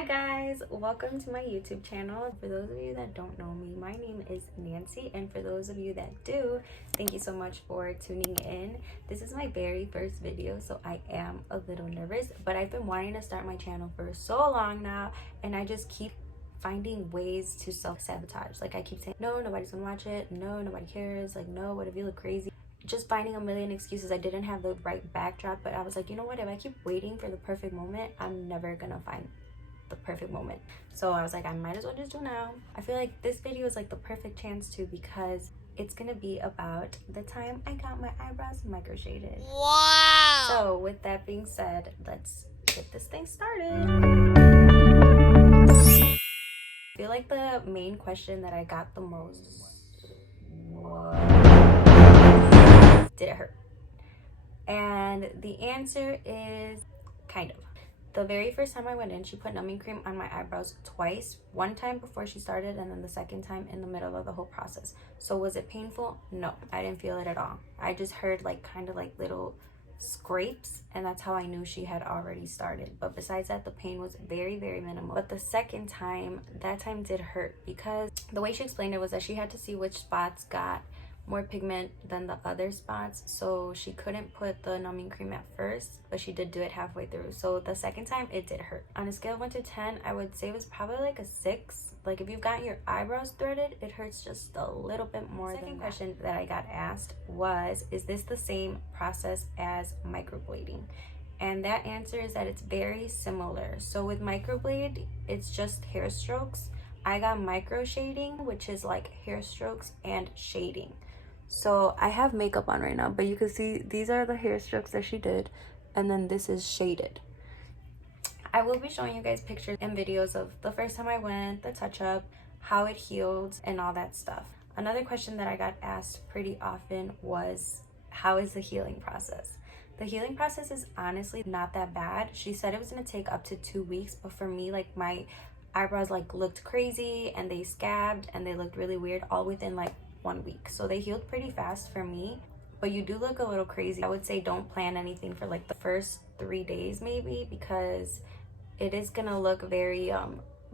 Hi guys, welcome to my YouTube channel. For those of you that don't know me, my name is Nancy, and for those of you that do, thank you so much for tuning in. This is my very first video, so I am a little nervous, but I've been wanting to start my channel for so long now, and I just keep finding ways to self-sabotage. Like I keep saying, no, nobody's gonna watch it, no, nobody cares, like no, what if you look crazy? Just finding a million excuses. I didn't have the right backdrop, but I was like, you know what, if I keep waiting for the perfect moment, I'm never gonna find the perfect moment. So I was like, I might as well just do now. I feel like this video is like the perfect chance to, because it's gonna be about the time I got my eyebrows microshaded. Wow! So with that being said, let's get this thing started. I feel like the main question that I got the most was, did it hurt? And the answer is kind of. The very first time I went in, she put numbing cream on my eyebrows twice. One time before she started, and then the second time in the middle of the whole process. So was it painful? No, I didn't feel it at all. I just heard like kind of like little scrapes, and that's how I knew she had already started. But besides that, the pain was very, very minimal. But the second time, that time did hurt, because the way she explained it was that she had to see which spots got more pigment than the other spots, so she couldn't put the numbing cream at first, but she did do it halfway through. So the second time it did hurt. On a scale of 1 to 10, I would say it was probably like a 6. Like if you've got your eyebrows threaded, it hurts just a little bit more. The second question that I got asked was, is this the same process as microblading? And that answer is that it's very similar. So with microblade, it's just hair strokes. I got microshading, which is like hair strokes and shading. So I have makeup on right now, but you can see these are the hair strokes that she did, and then this is shaded. I will be showing you guys pictures and videos of the first time I went, the touch-up, how it healed, and all that stuff. Another question that I got asked pretty often was, how is the healing process? The healing process is honestly not that bad. She said it was going to take up to 2 weeks, but for me, like my eyebrows like looked crazy and they scabbed and they looked really weird all within like 1 week. So they healed pretty fast for me, but you do look a little crazy. I would say don't plan anything for like the first 3 days maybe, because it is gonna look very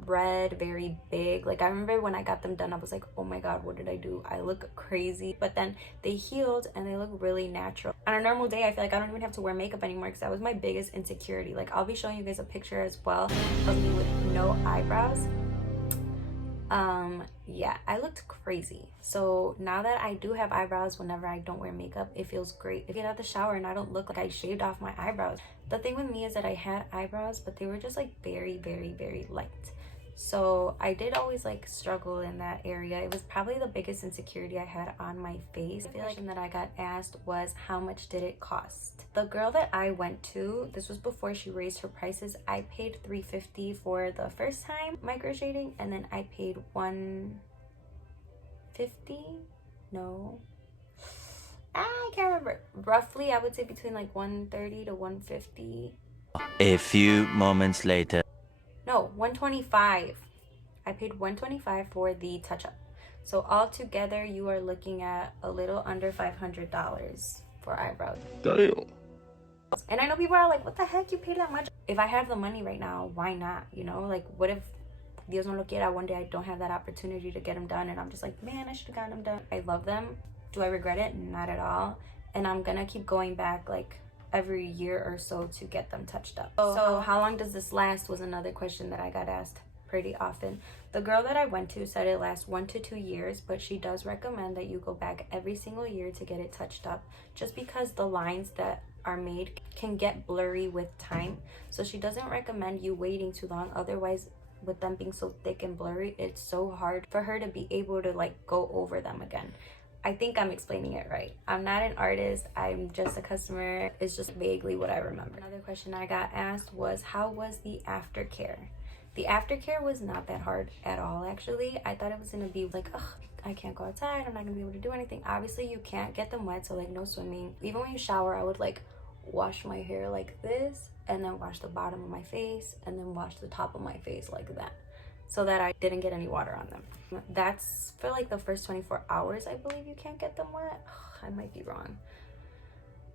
red, very big. Like I remember when I got them done, I was like, oh my god, what did I do? I look crazy. But then they healed and they look really natural. On a normal day, I feel like I don't even have to wear makeup anymore, because that was my biggest insecurity. Like I'll be showing you guys a picture as well of me with no eyebrows. Yeah, I looked crazy. So now that I do have eyebrows, whenever I don't wear makeup, it feels great. I get out of the shower and I don't look like I shaved off my eyebrows. The thing with me is that I had eyebrows, but they were just like very, very, very light. So I did always like struggle in that area. It was probably the biggest insecurity I had on my face. The question that I got asked was, how much did it cost? The girl that I went to, this was before she raised her prices, I paid $350 for the first time microshading, and then I paid $150. No, I can't remember. Roughly, I would say between like $130 to $150. A few moments later. No, $125. I paid $125 for the touch-up. So altogether, you are looking at a little under $500 for eyebrows. Damn. And I know people are like, what the heck, you paid that much? If I have the money right now, why not? You know, like what if Dios no lo quiera, one day I don't have that opportunity to get them done, and I'm just like, man, I should have gotten them done. I love them. Do I regret it? Not at all. And I'm gonna keep going back like every year or so to get them touched up. So how long does this last was another question that I got asked pretty often. The girl that I went to said it lasts 1 to 2 years, but she does recommend that you go back every single year to get it touched up, just because the lines that are made can get blurry with time. So she doesn't recommend you waiting too long. Otherwise, with them being so thick and blurry, it's so hard for her to be able to like go over them again. I think I'm explaining it right. I'm not an artist, I'm just a customer. It's just vaguely what I remember. Another question I got asked was, how was the aftercare? The aftercare was not that hard at all, actually. I thought it was gonna be like, ugh, I can't go outside, I'm not gonna be able to do anything. Obviously, you can't get them wet, so like no swimming. Even when you shower, I would like wash my hair like this, and then wash the bottom of my face, and then wash the top of my face like that, so that I didn't get any water on them. That's for like the first 24 hours, I believe you can't get them wet. I might be wrong.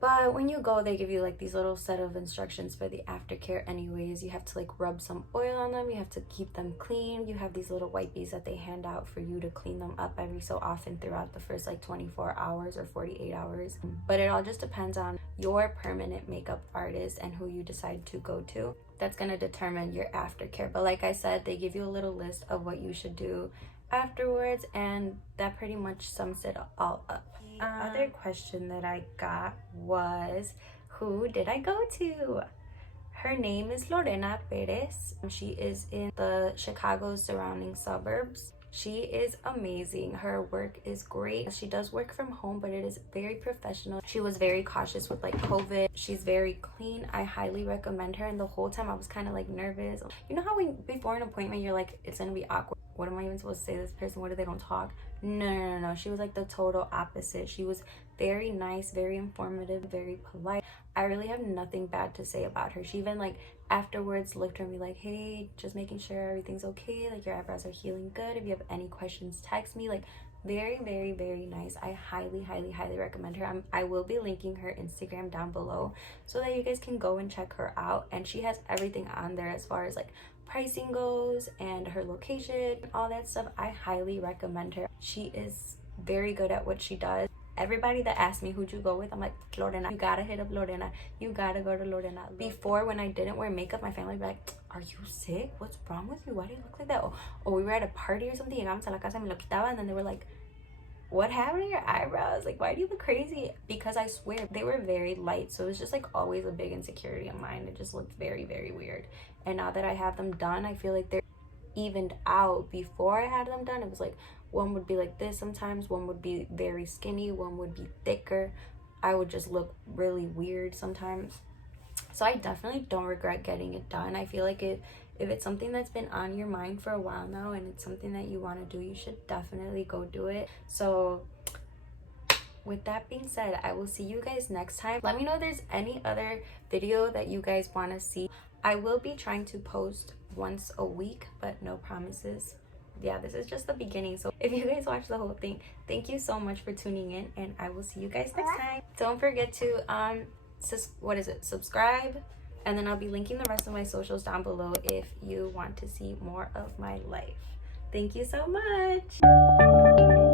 But when you go, they give you like these little set of instructions for the aftercare anyways. You have to like rub some oil on them. You have to keep them clean. You have these little wipes that they hand out for you to clean them up every so often throughout the first like 24 hours or 48 hours. But it all just depends on your permanent makeup artist and who you decide to go to. That's going to determine your aftercare. But like I said, they give you a little list of what you should do afterwards, and that pretty much sums it all up. The other question that I got was, who did I go to? Her name is Lorena Perez. She is in the Chicago surrounding suburbs. She is amazing. Her work is great. She does work from home, but it is very professional. She was very cautious with like COVID. She's very clean. I highly recommend her. And the whole time I was kind of like nervous. You know how when before an appointment you're like, it's gonna be awkward. What am I even supposed to say to this person? What if they don't talk? No. She was like the total opposite. She was very nice, very informative, very polite. I really have nothing bad to say about her. She even like afterwards looked at me like, hey, just making sure everything's okay, like your eyebrows are healing good. If you have any questions, text me. Like very nice. I highly recommend her. I will be linking her Instagram down below so that you guys can go and check her out. And she has everything on there as far as like pricing goes and her location, all that stuff. I highly recommend her. She is very good at what she does. Everybody that asked me who'd you go with, I'm like, Lorena. You gotta hit up Lorena. You gotta go to Lorena. Before, when I didn't wear makeup, my family would be like, are you sick? What's wrong with you? Why do you look like that? Or we were at a party or something, llegamos a la casa, me lo quitaba, and then they were like, what happened to your eyebrows? Like, why do you look crazy? Because I swear they were very light, so it was just like always a big insecurity of mine. It just looked very weird. And now that I have them done, I feel like they're evened out. Before I had them done, it was like one would be like this sometimes, one would be very skinny, one would be thicker. I would just look really weird sometimes. So I definitely don't regret getting it done. I feel like if it's something that's been on your mind for a while now and it's something that you want to do, you should definitely go do it. So with that being said, I will see you guys next time. Let me know if there's any other video that you guys want to see. I will be trying to post once a week, but no promises. Yeah, this is just the beginning. So if you guys watch the whole thing, thank you so much for tuning in, and I will see you guys next time. Don't forget to subscribe, and then I'll be linking the rest of my socials down below if you want to see more of my life. Thank you so much.